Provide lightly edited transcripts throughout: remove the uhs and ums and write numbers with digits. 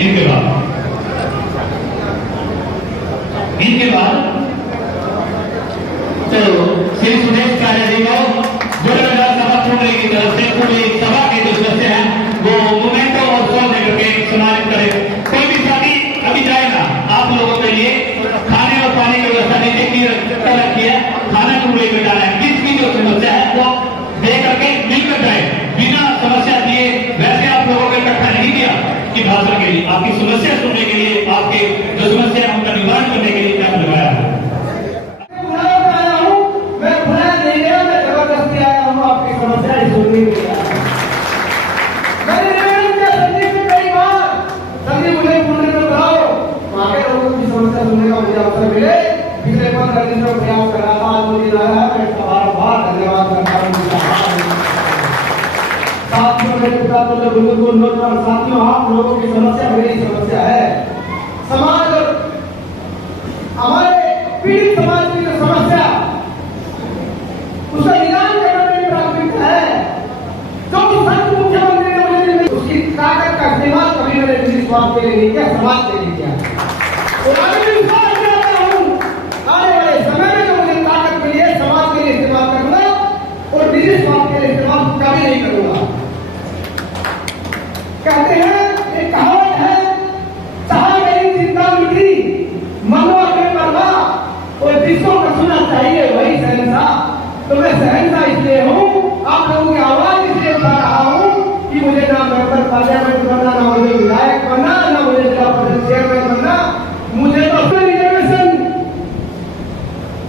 इनके बाद तो श्री सुरेश कार्य जी को गुरुनगर सभा टूटने की तरफ से पूरी सभा के जो सदस्य हैं वो मोमेंटो और सॉन्ग लेकर के सम्मानित करें। कोई भी साथी अभी जाएगा आप लोगों के लिए खाने और पानी की व्यवस्था नीचे की रखी है, खाना टूटने में डाला है। किसकी जो समस्या है वो दे करके मिलकर जाए, बिना समस्या दिए। वैसे आप लोगों को इकट्ठा नहीं किया कि भाषण के लिए, आपकी समस्या सुनने के लिए, आपके जो समस्या है उनका निवारण करने के लिए कैंप लगाया है। पिछले 15 दिन में प्रयास कर रहा था, आज मुझे लगा है मैं बार धन्यवाद करता हूँ। साथियों मेरे पिता तो जो बुजुर्ग नौजवान साथियों, आप लोगों की समस्या मेरी समस्या है। समाज और हमारे पीड़ित समाज की जो समस्या उसका निदान करना मेरी प्राथमिकता है। जो संत मुख्यमंत्री ने मुझे उसकी ताकत का इस्तेमाल कभी मैंने निजी स्वार्थ के लिए नहीं किया, समाज के लिए किया। और आगे भी आने वाले समय में जो मुझे ताकत मिली है समाज के लिए इस्तेमाल करूंगा और निजी स्वार्थ के लिए इस्तेमाल कभी नहीं करूंगा। कहते हैं एक कहावत है, चाहे मेरी चिंता मिटी मनवा के मरवा, और जिसको सुनना चाहिए वही शहंशाह। तो मैं शहंशाह इसलिए हूँ, आप लोगों की आवाज इसलिए उठा रहा हूँ कि मुझे ना मेंबर पार्लियामेंट बनना, ना मुझे विधायक बनना, ना मुझे जिला परिषद चेयरमैन बनना, मुझे तो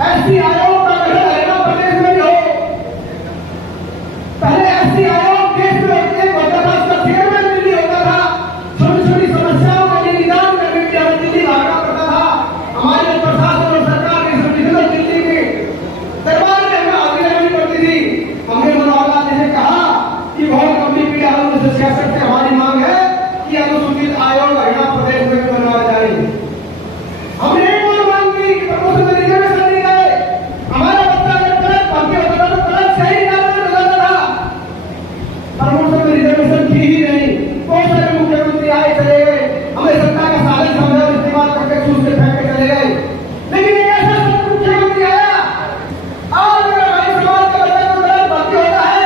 एससी आयोग का गठन हरियाणा प्रदेश में भी हो। पहले एससी आयोग देश में एक होता था, उसका चेयरमैन दिल्ली होता था। छोटी छोटी समस्याओं का निदान करने के लिए हमें दिल्ली भागना पड़ता था। हमारे प्रशासन और सरकार ने डिविजनल दिल्ली के दरबार में हमें हाजिरी देनी पड़ती थी। हमने मनोहरलाल जी से कहा कि बहुत लंबी पीढ़ी 1966 से हमारी मांग है कि अनुसूचित आयोग हरियाणा प्रदेश में बनवाया जाए। हमने एक और मांग की कि प्रमोशन में रिजर्वेशन हमारा बच्चा अगर कलक भर्ती होता था तो कलक सही निकालना था। प्रमोशन में रिजर्वेशन की ही नहीं। बहुत सारे मुख्यमंत्री आए चले गए, हमें सत्ता का साधन समझा इस्तेमाल करके चूस के फेंक के चले गए। लेकिन एक ऐसा मुख्यमंत्री आया, आज अगर हमारे समाज का बच्चा को कलक भर्ती होता है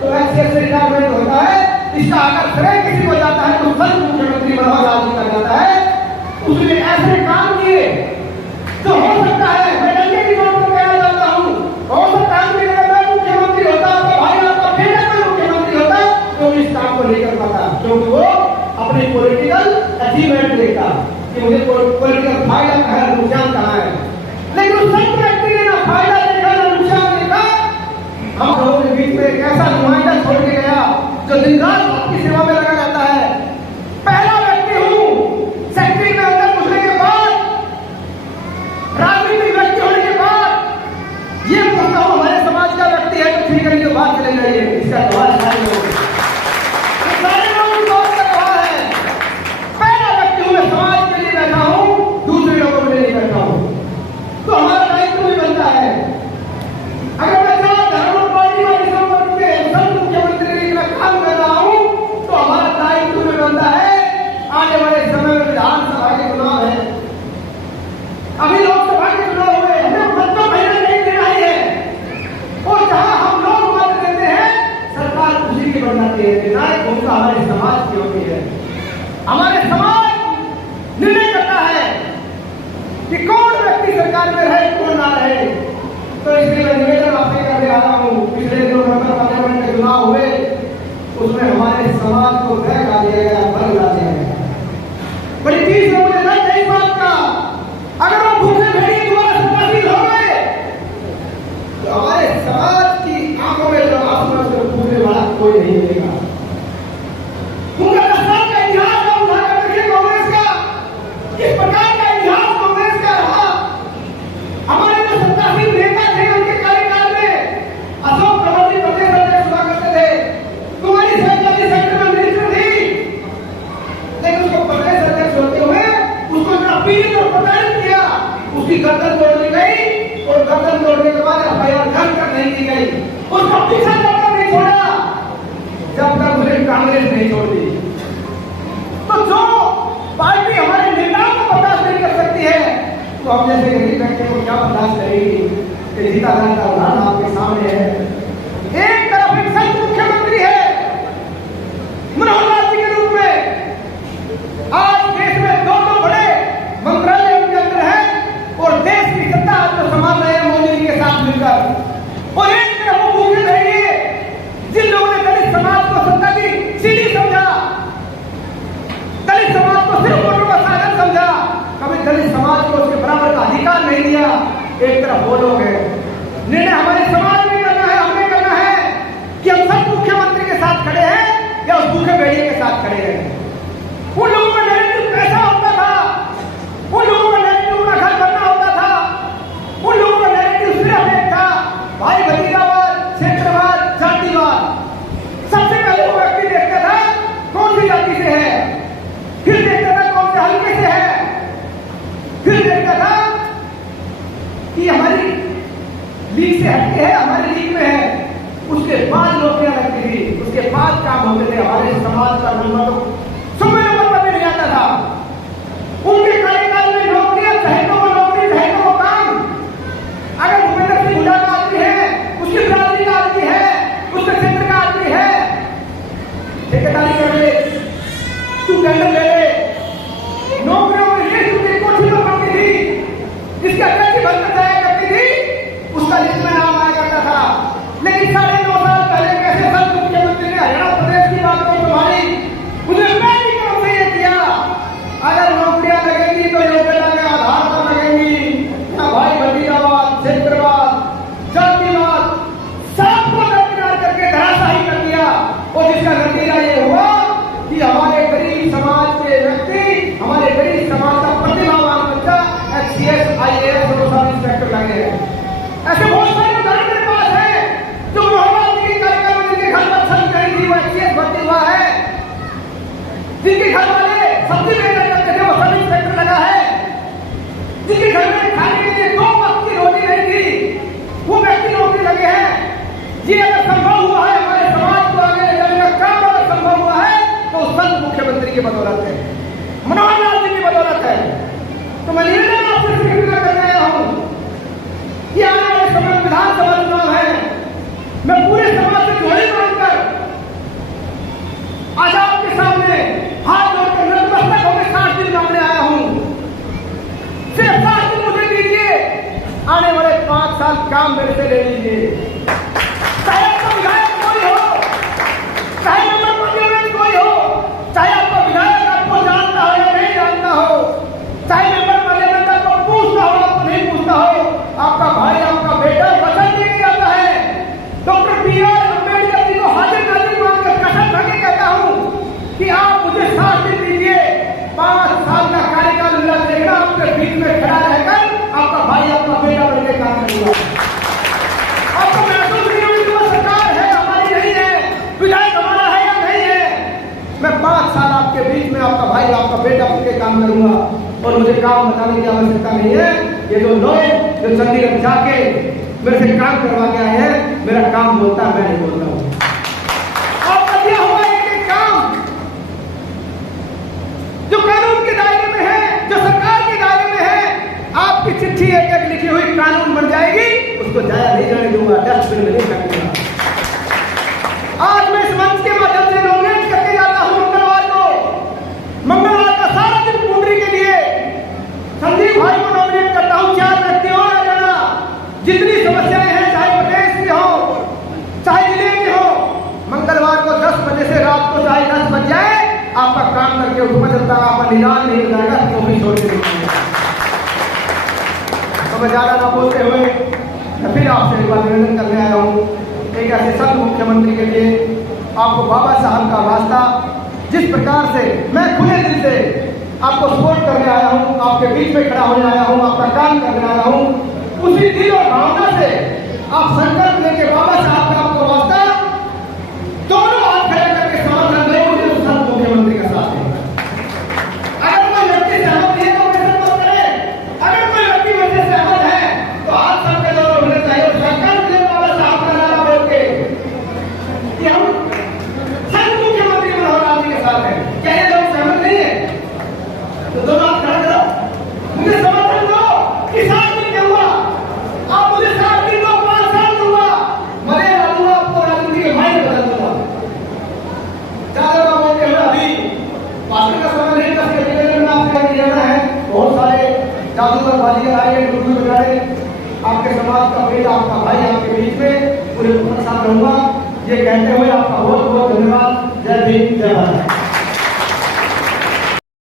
तो ऐसे रिटायरमेंट होता है। इसका अगर श्रेय किसी को जाता है तो सब मुख्यमंत्री मनोहरलाल जी का जाता है। उसने ऐसे काम किए जो हो सकता है, मैं डंडे की नोट पर कहना चाहता हूँ, हो सकता है कि अगर मैं मुख्यमंत्री होता तो भाई आपका बेटा कोई मुख्यमंत्री होता तो इस काम को नहीं कर पाता, क्योंकि वो अपनी पॉलिटिकल अचीवमेंट देखता कि मुझे पॉलिटिकल फायदा कहाँ है, नुकसान कहाँ है। लेकिन उस संत व्यक्ति ने ना फायदा देखा ना नुकसान देखा। हम लोगों के बीच में एक ऐसा नुमाइंदा छोड़ के गया जो दिन रात आपकी सेवा में लगा रहता है। पहला व्यक्ति हूँ सेक्रेटरी में अंदर घुसने के बाद, राजनीतिक व्यक्ति होने के बाद ये पूछता हूँ हमारे समाज का व्यक्ति है तो ठीक है, जो बात चले जाइए। इसका सवाल सारे लोग बात कर रहा है। पहला व्यक्ति हूँ मैं, समाज के लिए बैठा हूँ, दूसरे लोगों के लिए नहीं बैठा हूँ। तो हमारा दायित्व भी बनता है। अगर मैं धर्म पार्टी वाली संत मुख्यमंत्री के लिए काम कर रहा हूँ तो हमारा दायित्व भी बनता है। आने वाले समय में विधानसभा के चुनाव है, अभी लोकसभा के चुनाव हुए, हमें मत तो पहले नहीं देना ही है। और जहां हम लोग मत देते हैं सरकार उसी की बनाती है। निर्णायक भूमिका हमारे समाज की होती है। हमारे समाज निर्णय करता है कि कौन व्यक्ति सरकार में रहे, कौन ना रहे। तो इसलिए मैं निवेदन आपसे करने आ रहा हूँ। पिछले जो मेंबर पार्लियामेंट के चुनाव हुए उसमें हमारे समाज को वह ला दिया गया, बल ला दिया गया। बड़ी चीज है, मुझे नहीं बात का। अगर वो भूखे भेड़िए दोबारा सत्तासीन हो गए तो हमारे समाज की आंखों में जब आंसू से पूछने वाला कोई नहीं मिलेगा। उनका 10 साल का इतिहास का उठा कर देखिए कांग्रेस का, किस प्रकार का इतिहास कांग्रेस का रहा। हमारे जो सत्तासीन नेता थे उनके कार्यकाल में अशोक प्रभु जी प्रदेश अध्यक्ष हुआ करते थे, कुमारी सहजा जी सेक्टर में मिनिस्टर थी, लेकिन उसको प्रदेश अध्यक्ष होते हुए उसको इतना पीड़ित और प्रताड़ित किया, उसकी गर्दन तोड़ दी गई और गर्दन तोड़ने के बाद एफआईआर दर्ज कर नहीं की गई। उसको पीछा करना नहीं छोड़ा जब तक उसे कांग्रेस नहीं छोड़ दी। तो जो तो हम जैसे गरीब व्यक्ति को क्या बर्दाश्त करेगी कि जीता जाता उदाहरण आपके सामने है। एक तरफ एक संत मुख्यमंत्री है मनोहर लाल जी के रूप में, आज देश में दो बड़े मंत्रालय उनके अंदर है और देश की सत्ता आपको संभाल रहे हैं मोदी जी के साथ मिलकर। और एक तरफ वो भूखे रहेंगे जिन लोगों ने दलित समाज को सत्ता की सीढ़ी समझा, दलित समाज को सिर्फ वोटों का साधन समझा, कभी दलित समाज को उसके बराबर का अधिकार नहीं दिया। एक तरफ वो लोग हैं, निर्णय हमारे समाज में करना है, हमें करना है कि हम सब मुख्यमंत्री के साथ खड़े हैं या उस भूखे भेड़िए के साथ खड़े हैं। उन लोगों का नैरेटिव कैसा होता था, उन लोगों का नैरेटिव अपना घर बनना होता था, उन लोगों का नैरेटिव सिर्फ एक था, भाई भतीजावाद, क्षेत्रवाद, जातिवाद। सबसे पहले वो व्यक्ति देखता था कौन सी जाति से है, फिर देखता था कौन से हल्के से है, फिर देखता था कि हमारी लीग से हटके है, हमारी लीग में है। उसके बाद नौकरियां लगती थी, उसके बाद काम होते थे। हमारे समाज का नंबर तो सुबह नंबर पर नहीं आता था। उनके कार्यकाल में नौकरियां चाहे तो वो नौकरी, चाहे तो वो काम। अगर भूपेंद्र सिंह हुड्डा का आदमी है, उसकी बिरादरी का आदमी है, उसके क्षेत्र का आदमी है, ठेकेदारी कर ले, तू टेंडर ले ले, नौकरियों में ये उसकी कोठी तो बनती थी, जिसकी अकल की भरकर जाया करती थी, उसका लिस्ट में नाम आया करता था। लेकिन 9.5 साल पहले कैसे संत मुख्यमंत्री ने हरियाणा प्रदेश की बात को संभाली, उन्हें पहली काम से ये किया, अगर नौकरियां लगेंगी तो योग्यता के आधार पर लगेंगी, ना भाई भतीजावाद, क्षेत्रवाद, जातिवाद, सबको दरकिनार करके धराशायी कर दिया। और जिसका नतीजा ये हुआ कि हमारे गरीब समाज के व्यक्ति, हमारे गरीब समाज का प्रतिभावान बच्चा HCS, IAS और सब इंस्पेक्टर लगे हैं। ऐसे बहुत सारे उदाहरण मेरे पास है जो मनोहर जी के कार्यकाल में जिनके घर पर छल गई थी, वो HCS भर्ती हुआ है, जिनके घर वाले सब्जी बेचा करते थे वो सब इंस्पेक्टर लगा है, जिनके घर में खाने के लिए 2 वक्त की रोटी नहीं थी, वो व्यक्ति नौकरी लगे हैं। ये अगर संभव हुआ है, हमारे समाज को आगे ले जाने का काम अगर संभव हुआ है तो संत मुख्यमंत्री की बदौलत है, मनोहर लाल जी की बदौलत है। तो मैं निर्णय आपसे स्वीकार करने आया हूं कि आने वाले समय में विधानसभा चुनाव है, मैं पूरे समाज से जोड़ी मांगकर आज आपके सामने हाथ जोड़कर नतमस्तक होकर 60 दिन मांगने आया हूं। सिर्फ 60 दिन मुझे दीजिए, आने वाले 5 साल काम मेरे से ले लीजिए। चाहे आपका विधायक कोई हो, चाहे मेंबर पार्लियामेंट कोई हो, चाहे आपका विधायक आपको जानता हो या नहीं जानता हो, चाहे मेंबर पार्लियामेंट आपको पूछता हो आपको नहीं पूछता हो, आपका भाई, आपका बेटा वचन देके जाता है। Doctor B.R. अम्बेडकर जी को हाजिर नाजिर मानकर कसम खा के कहता हूं कि आप मुझे 60 दिन दीजिए, 5 साल का कार्यकाल मिला, देखना आपके बीच में खड़ा रहकर आपका भाई, आपका बेटा बनकर काम करूंगा। आपको महसूस नहीं होगी वो सरकार है, हमारी नहीं है, विधायक हमारा है या नहीं है। मैं 5 साल आपके बीच में आपका भाई, आपका बेटा बनकर काम करूंगा और मुझे काम बताने की आवश्यकता नहीं है। ये जो लोग जो चंडीगढ़ जाके मेरे से काम करवा के आए हैं, मेरा काम बोलता है, मैं नहीं बोलता हूं। आपका दिया हुआ एक काम जो कानून के दायरे में है, जो सरकार के दायरे में है, आपकी चिट्ठी एक लिखी हुई कानून बन जाएगी, उसको जाया नहीं जाने दूंगा, डस्टबिन में नहीं कर दूंगा। आज मैं इस मंच के माध्यम से नॉमिनेट करके जाता हूं मंगलवार का सारा दिन पुंडरी के लिए संदीप भाई को नॉमिनेट करता हूं। 4 व्यक्ति और आ जाना, जितनी समस्याएं हैं, चाहे प्रदेश की हो, चाहे जिले की हो, मंगलवार को 10 बजे से रात को चाहे 10 बज जाए, आपका काम करके उठवा चलता, आपका निदान नहीं हो जाएगा, तो भी छोड़ के निकलेगा। तो मैं ज्यादा ना बोलते हुए मैं फिर आपसे एक बार निवेदन करने आया हूँ, एक ऐसे संत मुख्यमंत्री के लिए आपको बाबा साहब का वास्ता, जिस प्रकार से मैं खुले दिल से आपको सपोर्ट करने आया हूँ, आपके बीच में खड़ा होने आया हूँ, आपका काम करने आया हूँ, उसी दिल और भावना से आप संकल्प लेके बाबा साहब का आपको वास्ता दोनों हाथ खड़े करके समर्थन दें, मुझे संत मुख्यमंत्री का साथ है। अगर कोई व्यक्ति सहमत है तो मेरे साथ करे, अगर कोई व्यक्ति मेरे से सहमत है तो हाथ सबके दोनों होने चाहिए। संकल्प लें बाबा साहब का नारा बोल के कि हम संत मुख्यमंत्री मनोहर लाल जी के साथ हैं। क्या ये लोग सहमत नहीं है? तो दोनों हाथ खड़ा करो, मुझे समर्थन दो। जादूगर बाजीगर आए, डुबकी बजाए, आपके समाज का बेटा, आपका भाई आपके बीच में पूरे साथ रहूंगा, ये कहते हुए आपका बहुत बहुत धन्यवाद। जय भीम, जय भारत।